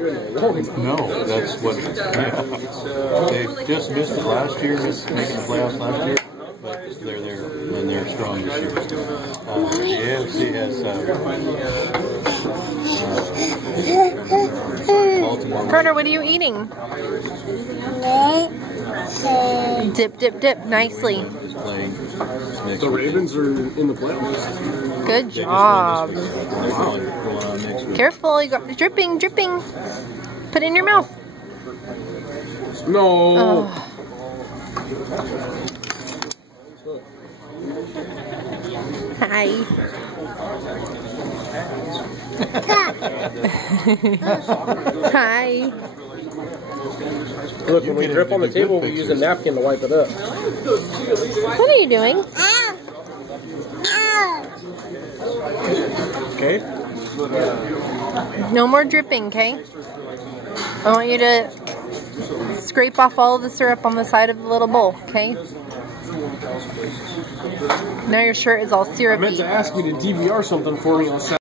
No, that's what. Yeah. They just missed it last year, missed making the playoffs last year, but they're there and they're strong this year. The AFC has Baltimore. Carter, what are you eating? Dip, dip, dip, nicely. The Ravens are in the playoffs. Good job. Careful, you got dripping, dripping. Put it in your mouth. No. Oh. Hi. Hi. Look, when we drip on the table, we use a napkin to wipe it up. What are you doing? Okay. No more dripping, okay? I want you to scrape off all of the syrup on the side of the little bowl, okay? Now your shirt is all syrupy. I meant to ask you to DVR something for me on Saturday.